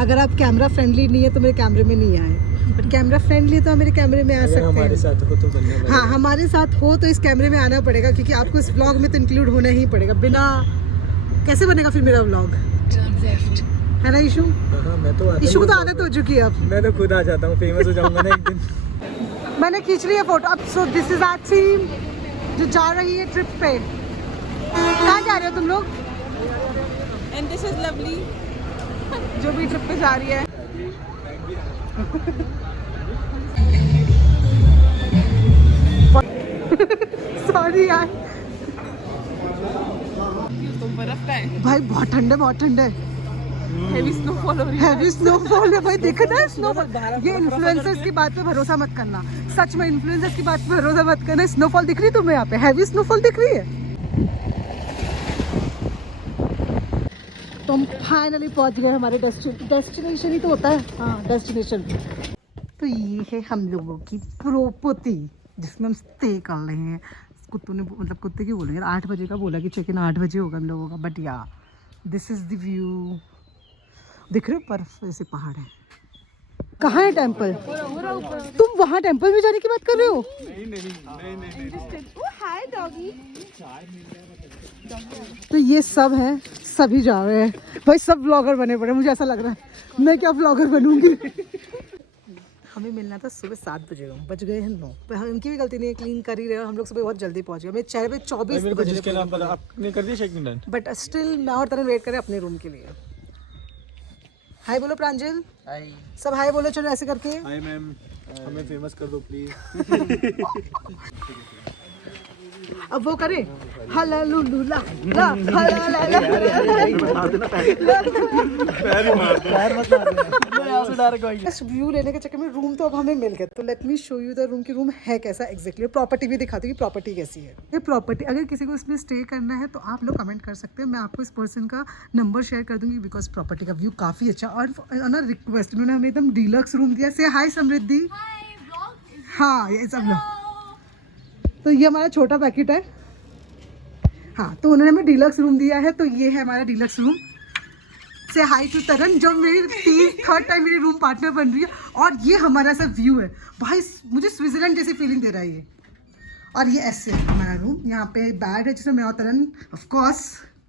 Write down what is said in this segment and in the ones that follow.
अगर आप camera friendly नहीं है तो मेरे कैमरे में नहीं आए, बट कैमरा फ्रेंडली तो मेरे कैमरे में आ सकते हैं। हमारे साथ हो तो बनना पड़ेगा। हाँ, हमारे साथ हो तो इस कैमरे में आना पड़ेगा, क्योंकि आपको इस व्लॉग में तो इंक्लूड होना ही पड़ेगा। बिना कैसे बनेगा फिर मेरा व्लॉग, है ना इशू? हाँ, मैं तो इशू को तो आदत हो चुकी है अब। मैं तो खुद आ जाता हूँ, फेमस हो जाऊंगा ना एक दिन। मैंने खींच लिया फोटो। अब so this is our team जो जा रही है ट्रिप पे। कहाँ जा रहे हो तुम लोग? एंड दिस इज लवली जो भी ट्रिप पे जा रही है। सॉरी यार तो बर्फ का है, भाई, बहुत ठंड है, बहुत ठंड है। हेवी स्नोफॉल हो रही है। हैवी स्नोफॉल है भाई, देखा ना स्नोफॉल। ये इन्फ्लुएंसर्स की बात पे भरोसा मत करना, सच में इन्फ्लुएंसर्स की बात पे भरोसा मत करना। स्नोफॉल दिख रही है तुम्हें यहाँ पे? हैवी स्नोफॉल दिख रही है। तो हम फाइनली पहुंच गए हमारे डेस्टिनेशन ही तो होता है, हाँ डेस्टिनेशन। तो ये है हम लोगों की प्रॉपर्टी जिसमें हम स्टे कर रहे हैं। कुत्तों ने, मतलब कुत्ते की बोलेंगे, 8 बजे का बोला कि चेक इन 8 बजे होगा हम लोगों का। बट या दिस इज द व्यू, दिख रहे हो पर ऐसे पहाड़ है। कहाँ है टेम्पल? तुम वहाँ टेम्पल में जाने की बात कर रहे हो? तो ये सब है, सभी जा रहे हैं भाई, सब व्लॉगर बने पड़े। मुझे ऐसा लग रहा है मैं क्या व्लॉगर बनूंगी। हमें मिलना था सुबह 7 बजे, बज गए हैं 9। उनकी भी गलती नहीं है, क्लीन कर ही रहे हो। हम लोग सुबह बहुत जल्दी पहुंच गए। मेरे चेहरे पे 24 बजे, बट स्टिल मैं और तरह वेट करें अपने रूम के लिए। हाय बोलो प्रांजल। हाय। सब हाय बोलो, चलो ऐसे करके। हाय मैम, हमें फेमस कर दो प्लीज। अब वो करे हला लुलु ला ला हला ला ला। व्यू लेने के चक्कर में रूम तो अब हमें मिल गया। तो let me show you the room की रूम है कैसा एग्जैक्टली। प्रॉपर्टी भी दिखाती हूँ कि प्रॉपर्टी कैसी है। ये प्रॉपर्टी, अगर किसी को इसमें स्टे करना है तो आप लोग कमेंट कर सकते हैं। मैं आपको इस पर्सन का नंबर शेयर कर दूंगी, बिकॉज प्रॉपर्टी का व्यू काफ़ी अच्छा। और ना रिक्वेस्ट, उन्होंने हमें एकदम डीलक्स रूम दिया। से हाय समृद्धि। हाँ, ये सब लोग। तो ये हमारा छोटा पैकेट है। हाँ, तो उन्होंने हमें डीलक्स रूम दिया है। तो ये है हमारा डीलक्स रूम। से हाई टू तरन, जो मेरी थर्ड टाइम मेरी रूम पार्टनर बन रही है। और ये हमारा सा व्यू है भाई, मुझे स्विट्जरलैंड जैसी फीलिंग दे रहा है ये। और ये ऐसे है हमारा रूम। यहाँ पे बेड है जिसमें मैं और तरन ऑफकोर्स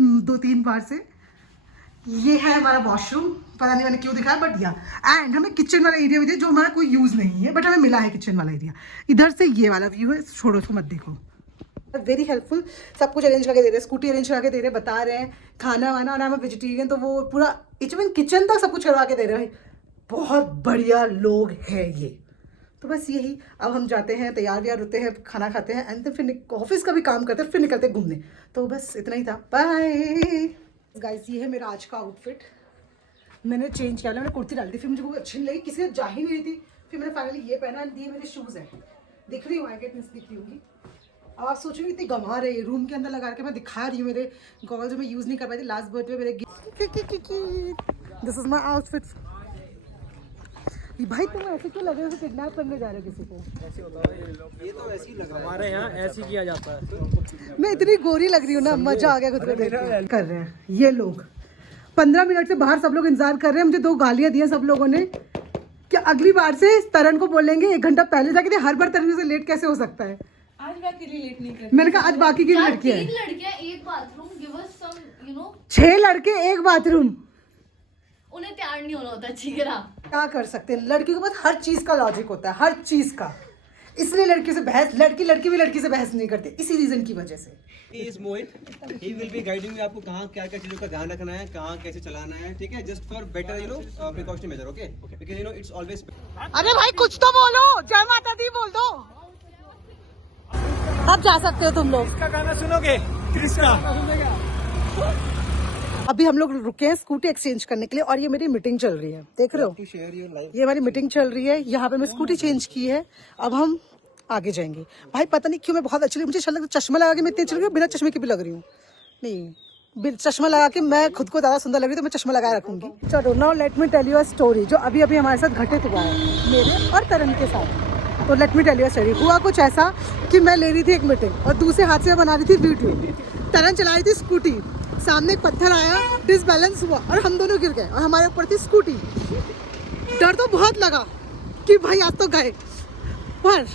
2-3 बार से। ये है हमारा वॉशरूम, पता नहीं मैंने क्यों दिखाया, बट या एंड हमें किचन वाला एरिया भी दिया जो हमारा कोई यूज़ नहीं है, बट हमें मिला है किचन वाला एरिया। इधर से ये वाला व्यू है, छोड़ो उसको मत देखो। वेरी हेल्पफुल, सब कुछ अरेंज करके दे रहे हैं, स्कूटी अरेंज करके दे रहे हैं, बता रहे हैं खाना वाना। और हम वेजिटेरियन तो वो पूरा किचन तक सब कुछ करवा के दे रहे हैं। बहुत बढ़िया लोग हैं ये। तो बस यही, अब हम जाते हैं, तैयार व्यार होते हैं, खाना खाते हैं, एंड फिर ऑफिस का भी काम करते हैं, फिर निकलते हैं घूमने। तो बस इतना ही था, बाय गाइस। ये है मेरा आज का आउटफिट। मैंने चेंज किया, मैंने कुर्ती डाली थी, फिर मुझे वो अच्छी नहीं लगी, किसी ने जा ही नहीं रही थी। फिर मैंने फाइनली ये पहना। ये मेरे शूज़ हैं, दिख रही हूँ, आई गेट मिस दिख रही होंगी। अब आप सोचोगे इतनी गंवा रही है, रूम के अंदर लगा के मैं दिखा रही हूँ मेरे गॉगल्स जो मैं यूज़ नहीं कर पाई थी लास्ट बर्थडे मेरे। This is my outfit. भाई तुम ऐसे क्यों लग रहे हो, किडनैप करने जा रहे हो किसी को? ऐसे होता है ये तो ऐसे ही लग रहा है। हमारे यहाँ ऐसे ही किया जाता है। मैं इतनी गोरी लग रही हूँ ना, मजा आ गया खुद को देख के। कर रहे हैं ये लोग 15 मिनट से बाहर, सब लोग इंतजार कर रहे हैं। मुझे 2 गालियाँ दी हैं सब लोगों ने कि अगली बार से तरन को बोलेंगे 1 घंटा पहले जाके। हर बार तरन से लेट कैसे हो सकता है? आज बाकी के लिए लेट नहीं कर। मैंने कहा आज बाकी की लड़कियां हैं। 3 लड़कियां, 1 bathroom, give us some, you know. 6 लड़के 1 बाथरूम, उन्हें तैयार नहीं होना होता, ठीक है ना? क्या कर सकते हैं, लड़कियों के पास हर चीज का लॉजिक होता है, हर चीज का। इसलिए लड़कियों से बहस, लड़की भी लड़की से बहस नहीं करती, इसी रीजन की वजह से। He is Mohit. He will be guiding you आपको कहाँ क्या क्या चीजों का ध्यान रखना है, कहाँ कैसे चलाना है, ठीक है? Just for better, you know, precautionary measure, okay? Because you know it's always. अरे भाई कुछ तो बोलो, जय माता दी बोल दो। अब जा सकते हो तुम लोग। इसका गाना सुनोगे? किसका? अभी हम लोग रुके हैं स्कूटी एक्सचेंज करने के लिए, और ये मेरी मीटिंग चल रही है, देख रहे हो? ये हमारी मीटिंग चल रही है। यहाँ पे मैं स्कूटी चेंज की है, अब हम आगे जाएंगे। भाई पता नहीं क्यों मैं बहुत अच्छी, मुझे अच्छा लगता है। चश्मा लगा के मैं इतनी अच्छी लग रही हूँ, बिना चश्मे की भी लग रही हूँ। नहीं, चश्मा लगा के मैं खुद को ज्यादा सुंदर लग रही हूँ, तो मैं चश्मा लगाए रखूंगी। चलो now let me tell you a story, जो अभी अभी हमारे साथ घटित हुआ है, मेरे और तरन के साथ। तो let me tell you a story. हुआ कुछ ऐसा कि मैं ले रही थी एक मीटिंग और दूसरे हाथ से मैं बना रही थी वीडियो। तरन चला रही थी स्कूटी, सामने एक पत्थर आया, डिसबैलेंस हुआ और हम दोनों गिर गए और हमारे ऊपर थी स्कूटी। डर तो बहुत लगा कि भाई आज तो गए, पर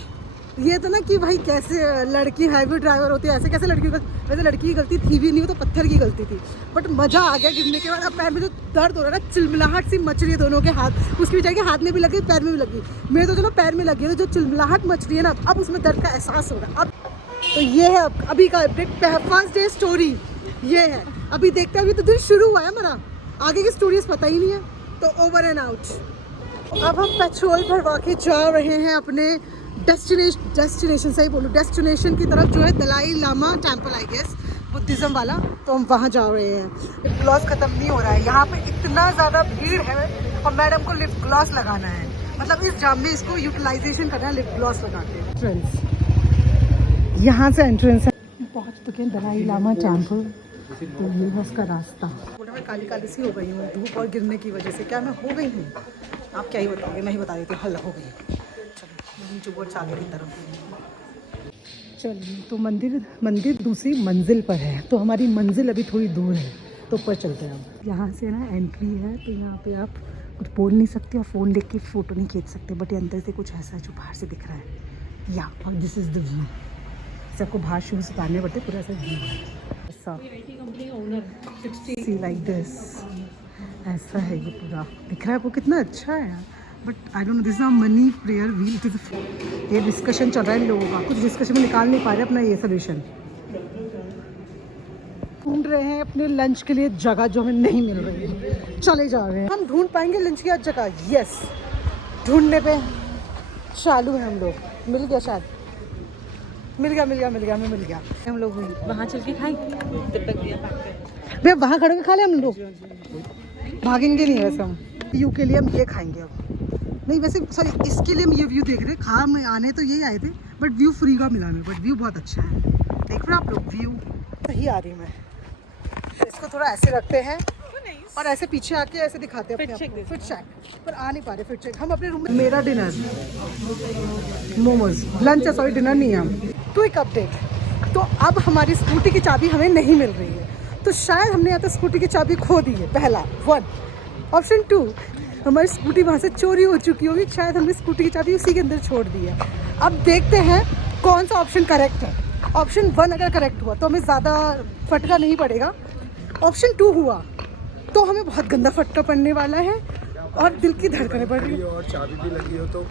ये तो ना कि भाई कैसे लड़की हैवी ड्राइवर होती है, ऐसे कैसे लड़की, वैसे लड़की की गलती थी भी नहीं, वो तो पत्थर की गलती थी। बट मज़ा आ गया गिरने के बाद। अब पैर में जो दर्द हो रहा है ना, चिलमिलाहट सी मच रही है दोनों के हाथ, उसकी बेचारी के हाथ में भी लगी, पैर में भी लगी। मेरे तो चलो पैर में लगी है, तो जो चिलमिलाहट मच रही है ना, अब उसमें दर्द का एहसास हो रहा है। अब तो ये है अभी का अपडेट, फर्स्ट डे स्टोरी ये है। अभी देखते हैं, अभी तो दिन शुरू हुआ है हमारा, आगे की स्टोरीज पता ही नहीं है। तो ओवर एंड आउट। अब हम पेट्रोल भरवा के जा रहे हैं अपने डेस्टिनेशन सही बोलूँ, डेस्टिनेशन की तरफ, जो है Dalai Lama temple I guess, Buddhism वाला। तो हम वहाँ जा रहे हैं। ग्लॉस ख़त्म नहीं हो रहा है, यहाँ पे इतना ज़्यादा भीड़ है और मैडम को लिप ग्लॉस लगाना है, मतलब इस जाम में इसको यूटिलाइजेशन करना है, लिप ग्लॉस लगा के। एंट्रेंस यहाँ से एंट्रेंस है। पहुँच चुके हैं दलाई लामा टेम्पल। तो ये है उसका रास्ता। मैं काली काली सी हो गई हूँ धूप और गिरने की वजह से। क्या मैं हो गई हूँ? आप क्या ही बताओगे, मैं ही बता देती हूँ, हल हो गई। चलो आगे की तरफ चलिए। तो मंदिर दूसरी मंजिल पर है, तो हमारी मंजिल अभी थोड़ी दूर है, तो ऊपर चलते हैं। अब यहाँ से ना एंट्री है, तो यहाँ पे आप कुछ बोल नहीं सकते और फ़ोन देख के फ़ोटो नहीं खींच सकते, बट ये अंदर से कुछ ऐसा है जो बाहर से दिख रहा है। या और दिस इज़ द व्यू। सबको बाहर शूज़ उतारने पड़ते, पूरा ऐसा व्यू है ऐसा, सी लाइक दिस, ऐसा है ये पूरा दिख रहा है। वो कितना अच्छा है यार, but I don't know, this is money prayer wheel. ये डिस्कशन चल रहा है लोगों का, कुछ डिस्कशन में निकाल नहीं पा रहे अपना ये सोल्यूशन। ढूंढ रहे हैं अपने लंच के लिए जगह, जो हमें नहीं मिल रही है। चले जा रहे हैं, हम ढूंढ पाएंगे लंच की आज जगह। यस, ढूंढने पे चालू है हम लोग। मिल गया शायद, मिल गया हमें मिल गया। हम लोग वहाँ चल के खाएं, भैया वहाँ खड़े के खा ले हम लोग, भागेंगे नहीं वैसे हम। व्यू के लिए हम ये खाएंगे अब, नहीं वैसे सॉरी, इसके लिए हम ये व्यू देख रहे हैं। खा में आने तो यही आए थे, बट व्यू फ्री का मिला हमें, बट व्यू बहुत अच्छा है। देख रहे हो आप लोग, व्यू सही आ रही है। मैं इसको थोड़ा ऐसे रखते हैं और ऐसे पीछे आके ऐसे दिखाते हैं अपने फिट चेक, पर आ नहीं पा रहे फिट चेक। हम अपने रूम में, मेरा डिनर मोमोज, लंच है सॉरी, डिनर नहीं है। हम तो एक अपडेट, तो अब हमारी स्कूटी की चाबी हमें नहीं मिल रही है, तो शायद हमने यहाँ तक स्कूटी की चाबी खो दी है, पहला 1। ऑप्शन 2, हमारी स्कूटी वहाँ से चोरी हो चुकी होगी, शायद हमने स्कूटी की चाबी उसी के अंदर छोड़ दी है। अब देखते हैं कौन सा ऑप्शन करेक्ट है। ऑप्शन 1 अगर करेक्ट हुआ तो हमें ज़्यादा फटका नहीं पड़ेगा, ऑप्शन 2 हुआ तो हमें बहुत गंदा फटका पड़ने वाला है और दिल की धड़कनें बढ़ रही है। और चाबी भी लगी हो तो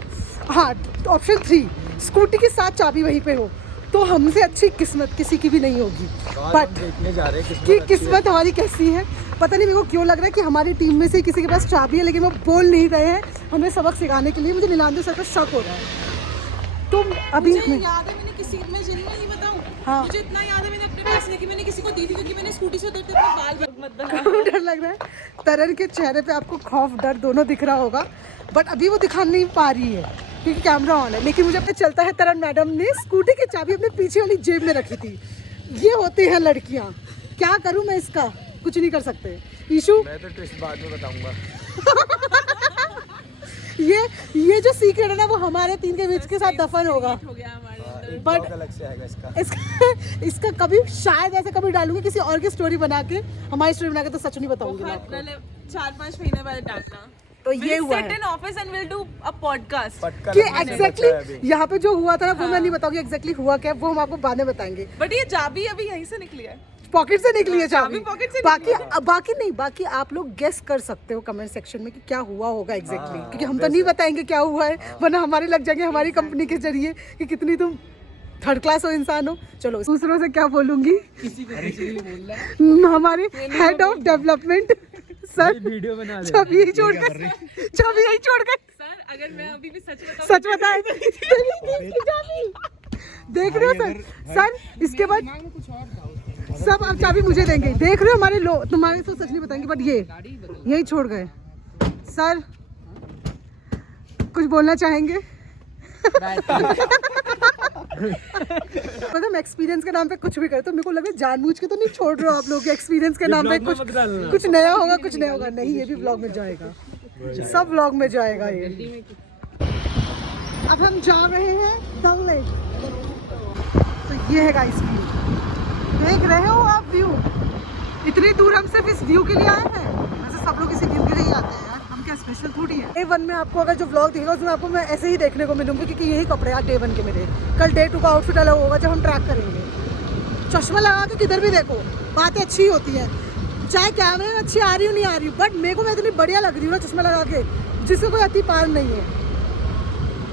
हाँ, ऑप्शन 3, स्कूटी के साथ चाबी वहीं पे हो, तो हमसे अच्छी किस्मत किसी की भी नहीं होगी। बट देखने जा रहे हैं कि किस्मत हमारी कैसी है पता नहीं। मेरे को क्यों लग रहा है कि हमारी टीम में से किसी के पास चाबी है, लेकिन वो बोल नहीं रहे हैं हमें सबक सिखाने के लिए। मुझे नीलांदे सर पर शक हो रहा है। तो अभी मुझे याद है मैंने किसी, मैं जेन्युइनली नहीं बताऊं, हाँ, मुझे इतना याद है मैंने अपने पैसे लेके मैंने किसी को दी थी, क्योंकि मैंने स्कूटी से उतरते अपने बाल मत बना। डर लग रहा है। तरन के चेहरे पे आपको खौफ डर दोनों दिख रहा होगा, बट अभी वो दिखा नहीं पा रही है क्योंकि कैमरा ऑन है। लेकिन मुझे पता चलता है तरन मैडम ने स्कूटी की चाबी अपने पीछे वाली जेब में रखी थी। ये होती हैं लड़कियाँ। क्या करूँ मैं इसका, कुछ नहीं कर सकते। ईशू मैं तो ट्विस्ट बाद में बताऊंगा। ये जो सीक्रेट है ना, वो हमारे 3 के बीच के साथ दफन होगा। हो गया हमारे बट अलग से आएगा इसका कभी शायद ऐसे कभी डालूंगी किसी और की स्टोरी बना के, हमारी स्टोरी बना के, तो सच नहीं बताऊंगी मैं आपको। 4-5 महीने बाद डालना। तो ये हुआ है in office and we'll do a podcast. कि एग्जैक्टली यहाँ पे जो हुआ था ना, वो मैं नहीं बताऊंगी एग्जैक्टली हुआ क्या, वो हम आपको बाद में बताएंगे। बट ये चाबी अभी यहीं से निकली है, पॉकेट से निकली है चाबी। पॉकेट से बाकी आप लोग गेस कर सकते हो कमेंट सेक्शन में कि क्या हुआ होगा एग्जैक्टली, क्योंकि हम तो नहीं बताएंगे क्या हुआ है, वरना हमारे लग जाएंगे हमारी कंपनी के जरिए कि कितनी तुम थर्ड क्लास हो इंसान हो। चलो दूसरों से क्या बोलूंगी, हमारे head of development sir video बना ले, चाबी यही छोड़ गए। सर अगर मैं अभी भी सच बताए देख रहे हो सर इसके बाद सब अब चाबी मुझे देंगे। देख रहे हो हमारे लोग, तुम्हारे तो सच नहीं बताएंगे, बट ये यही छोड़ गए। सर कुछ बोलना चाहेंगे? मतलब एक्सपीरियंस के नाम पे कुछ भी करे, तो मेरे को लगे जानबूझ के तो नहीं छोड़ रहे हो आप लोग एक्सपीरियंस के नाम पे कुछ नया होगा, कुछ नया होगा। नहीं, ये भी व्लॉग में जाएगा, सब व्लॉग में जाएगा ये। अब हम जा रहे हैं डल लेक। तो ये है गाइस व्यू, देख रहे हो आप व्यू, इतनी दूर हम सिर्फ इस व्यू के लिए आए हैं। वैसे सब लोग इसी व्यू के लिए ही आते हैं यार, हम क्या स्पेशल थोड़ी है। डे 1 में आपको अगर जो व्लॉग दिखेगा उसमें आपको मैं ऐसे ही देखने को मिलूंगी, क्योंकि यही कपड़े आज डे 1 के मेरे। कल डे 2 का आउटफिट अलग होगा जब हम ट्रैक करेंगे। चश्मा लगा के किधर भी देखो बातें अच्छी होती हैं, चाहे कैमरे में अच्छी आ रही हो नहीं आ रही हो, बट मेरे को मैं इतनी बढ़िया लग रही हूँ ना चश्मा लगा के, जिसका कोई अति पार नहीं है।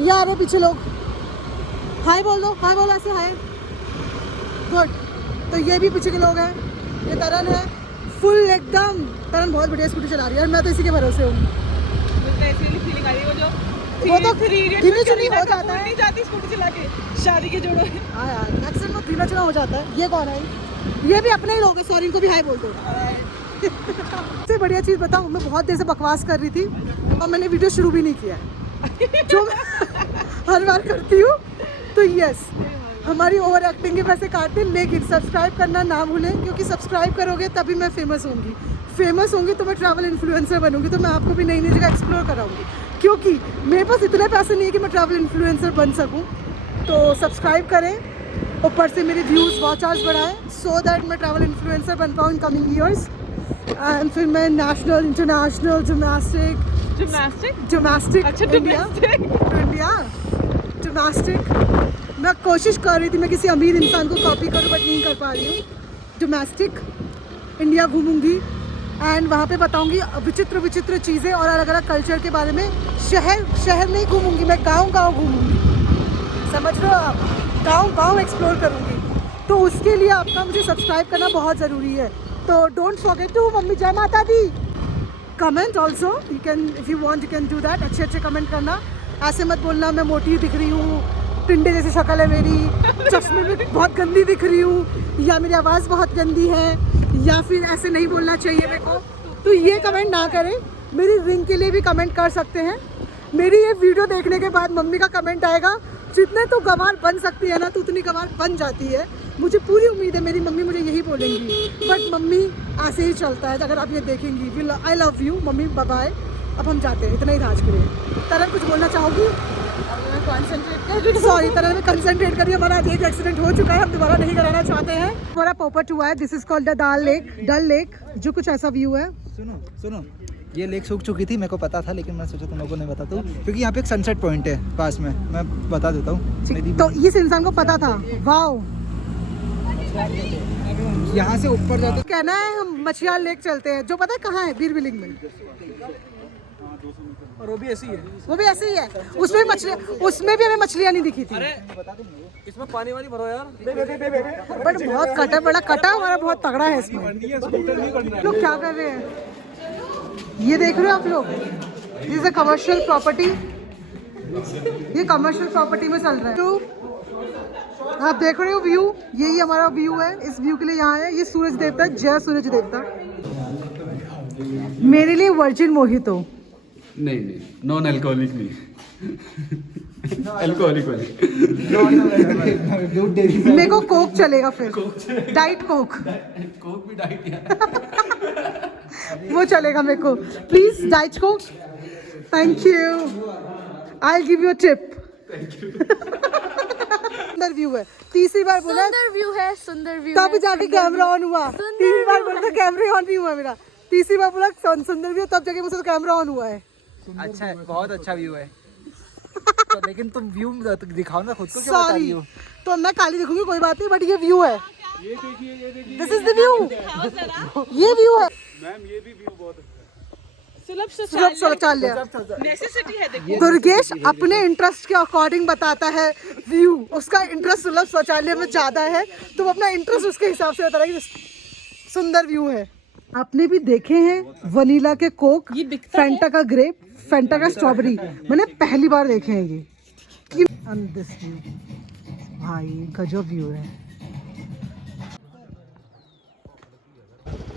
ये आ रहे पीछे लोग, हाय बोल दो, हाय बोलो ऐसे, हाय, गुड। तो ये भी पीछे के लोग हैं, ये तरन है फुल एकदम। तरन बहुत बढ़िया स्कूटी चला रही है और मैं तो इसी के भरोसे हूँ। फीलिंग आ रही है वो तो धीमी चुनी हो जाता है, नहीं जाती स्कूटी चला के शादी के जोड़ों में। हाँ यार एक्सीडेंट में धीमा चुना हो जाता है। ये कौन है? ये भी अपने ही लोग हैं, सॉरी इनको भी हाय बोल दो। सबसे बढ़िया चीज़ बताऊँ, मैं बहुत देर से बकवास कर रही थी और मैंने वीडियो शुरू भी नहीं किया है, जो मैं हर बार करती हूँ। तो यस, हमारी ओवर एक्टिंग के पैसे काटते हैं, लेकिन सब्सक्राइब करना ना भूलें, क्योंकि सब्सक्राइब करोगे तभी मैं फेमस होंगी। फेमस होंगी तो मैं ट्रैवल इन्फ्लुएंसर बनूंगी, तो मैं आपको भी नई नई जगह एक्सप्लोर कराऊंगी, क्योंकि मेरे पास इतने पैसे नहीं है कि मैं ट्रैवल इन्फ्लुएंसर बन सकूं। तो सब्सक्राइब करें, ऊपर से मेरे व्यूज़ वॉच आवर्स बढ़ाएं, सो दैट मैं ट्रैवल इन्फ्लुएंसर बन पाऊँ इन कमिंग ईयर्स। एंड फिर मैं national, international, domestic India domestic मैं कोशिश कर रही थी, मैं किसी अमीर इंसान को कॉपी करूँ बट नहीं कर पा रही हूँ। डोमेस्टिक इंडिया घूमूंगी एंड वहाँ पे बताऊंगी विचित्र विचित्र चीज़ें और अलग अलग कल्चर के बारे में। शहर नहीं घूमूंगी मैं, गांव घूमूंगी, समझ लो आप, गांव एक्सप्लोर करूंगी। तो उसके लिए आपका मुझे सब्सक्राइब करना बहुत ज़रूरी है। तो डोंट फॉरगेट टू, मम्मी जय माता दी, comment also, you can if you want you can do that. अच्छे कमेंट करना, ऐसे मत बोलना मैं मोटी दिख रही हूँ, टिंडे जैसी शक्ल है मेरी, चश्मे में बहुत गंदी दिख रही हूँ, या मेरी आवाज़ बहुत गंदी है, या फिर ऐसे नहीं बोलना चाहिए मेरे को। तो ये कमेंट ना करें। मेरी रिंग के लिए भी कमेंट कर सकते हैं। मेरी ये वीडियो देखने के बाद मम्मी का कमेंट आएगा, जितने तो गंवार बन सकती है ना तो उतनी गंवार बन जाती है। मुझे पूरी उम्मीद है मेरी मम्मी मुझे यही बोलेंगी, बट मम्मी ऐसे ही चलता है। अगर आप ये देखेंगी, I love you mummy, bye bye. अब हम जाते हैं, इतना ही था आज के लिए। तरह कुछ बोलना चाहोगी? सॉरी तरह में कंसंट्रेट करिए, हमारा आज एक एक्सीडेंट हो चुका है, हम दोबारा नहीं कराना चाहते हैं। हमारा पोपट हुआ है, this is called the Dal lake, जो कुछ ऐसा व्यू है। सुनो, ये लेक सूख चुकी थी, मेरे को पता था, लेकिन मैं सोचा तुम लोगों को नहीं बता दूं, क्योंकि यहाँ पे एक सनसेट पॉइंट है पास में, मैं बता देता हूँ। तो इस इंसान को पता था, वाओ। यहाँ से ऊपर जाते कहना है हम मछियार लेक चलते हैं, जो पता है कहाँ है, बीर बिलिंग में। और वो भी ऐसी है, वो भी ऐसे ही है, उसमें भी हमें मछलियाँ नहीं दिखी थी। इसमें पानी वानी भरो यार। बट बहुत कटा, बड़ा कटा हमारा बहुत तगड़ा है इसमें। लोग क्या कर रहे हैं ये देख रहे हो आप लोग, this is a commercial property, ये कमर्शियल प्रॉपर्टी में चल रहा है। तो आप देख रहे हो व्यू, यही हमारा व्यू है। इस व्यू के लिए यहाँ है, ये सूरज देवता, जय सूरज देवता। मेरे लिए वर्जिन मोहितो नहीं, नॉन अल्कोहलिक नहीं, अल्कोहलिक वाली। मेरे को कोक चलेगा फिर, डाइट कोक कोक भी डाइट यार। वो चलेगा मेरे को, please diet Coke, thank you, I give you a tip. सुंदर व्यू है, तीसरी बार बोला सुंदर व्यू है, सुंदर व्यू तब जाके कैमरा ऑन हुआ। तीसरी बार बोला था कैमरा ऑन नहीं हुआ मेरा, तीसरी बार बोला सुंदर व्यू, तब जाके मुझसे कैमरा ऑन हुआ है। अच्छा है, बहुत अच्छा व्यू है। तो लेकिन तुम व्यू दिखाओ ना खुद को, क्यों बता रही हो? तो मैं काली दिखूंगी कोई बात नहीं, बट ये व्यू है, दिस इज द व्यू, ये व्यू है। मैम ये भी व्यू बहुत सुलभ शौचालय नेसेसिटी है, देखो। दुर्गेश अपने इंटरेस्ट के अकॉर्डिंग बताता है व्यू, उसका इंटरेस्ट सुलभ शौचालय में ज्यादा है, तो वो अपना इंटरेस्ट उसके हिसाब से बता रहा है कि सुंदर व्यू है। आपने भी देखे हैं वनीला के कोक, फैंटा का ग्रेप, फैंटा का स्ट्रॉबेरी, मैंने पहली बार देखे हैं ये। दिस व्यू भाई गजब व्यू है।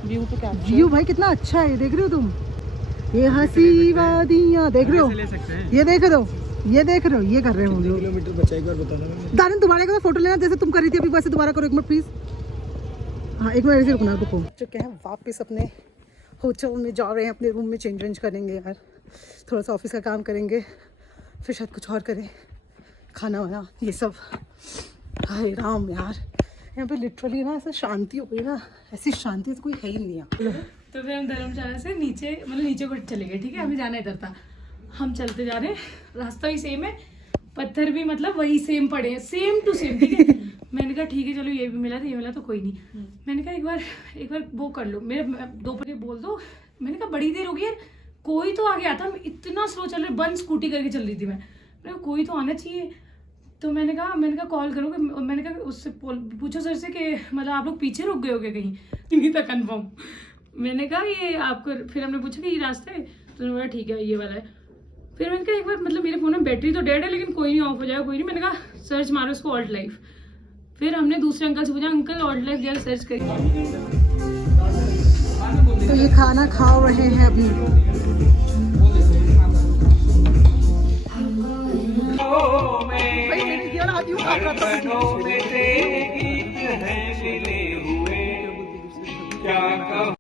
व्यू भाई कितना अच्छा है, देख रहे हो तुम, ये हंसी वादियाँ देख रहे हो, ये देख रहे हो, ये देख रहे हो, ये कर रहे हो हम लोग। किलोमीटर बचाएगा और बताना। दानिन तुम्हारे का फोटो लेना, जैसे तुम कर रही थी अभी वैसे दोबारा करो एक मिनट प्लीज। हाँ एक मिनट ऐसे रुकना, रुको। चुके हैं वापस अपने होटल में, जा रहे हैं अपने रूम में, चेंज वेंज करेंगे यार, थोड़ा सा ऑफिस का काम करेंगे, फिर शायद कुछ और करें, खाना वाना ये सब। हाय राम यार, यहाँ पे लिटरली ना ऐसा शांति हो गई ना, ऐसी शांति तो कोई है ही नहीं यहाँ। तो फिर हम धर्मशाला से नीचे मतलब नीचे को चले गए, ठीक है, हमें जाना इधर था। हम चलते जा रहे हैं, रास्ता भी सेम है, पत्थर भी मतलब वही सेम पड़े हैं, सेम टू सेम, ठीक है। मैंने कहा ठीक है चलो ये भी मिला था, ये मिला तो कोई नहीं। मैंने कहा एक बार वो कर लो, मेरे दो पर बोल दो। मैंने कहा बड़ी देर हो गई यार, कोई तो आ गया था, इतना स्लो चल रही, बंद स्कूटी करके चल रही थी मैंने कहा कोई तो आना चाहिए। तो मैंने कहा कॉल करोगे, मैंने कहा उससे पूछो सर से कि मतलब आप लोग पीछे रुक गए हो क्या कहीं, नहीं था कन्फर्म। मैंने कहा ये आपको, फिर हमने पूछा कि ये रास्ता है, तो उन्होंने बोला ठीक है ये वाला है। फिर मैंने कहा एक बार मतलब मेरे फ़ोन में बैटरी तो डेड है लेकिन कोई नहीं, ऑफ हो जाएगा कोई नहीं। मैंने कहा सर्च मारो इसको ऑल्ट लाइफ। फिर हमने दूसरे अंकल से पूछा, अंकल ऑल्ट लाइफ जरा सर्च करिए। तो ये खाना खा रहे हैं अभी। भाई मेरे ये वाला आदमी उतार रहा था।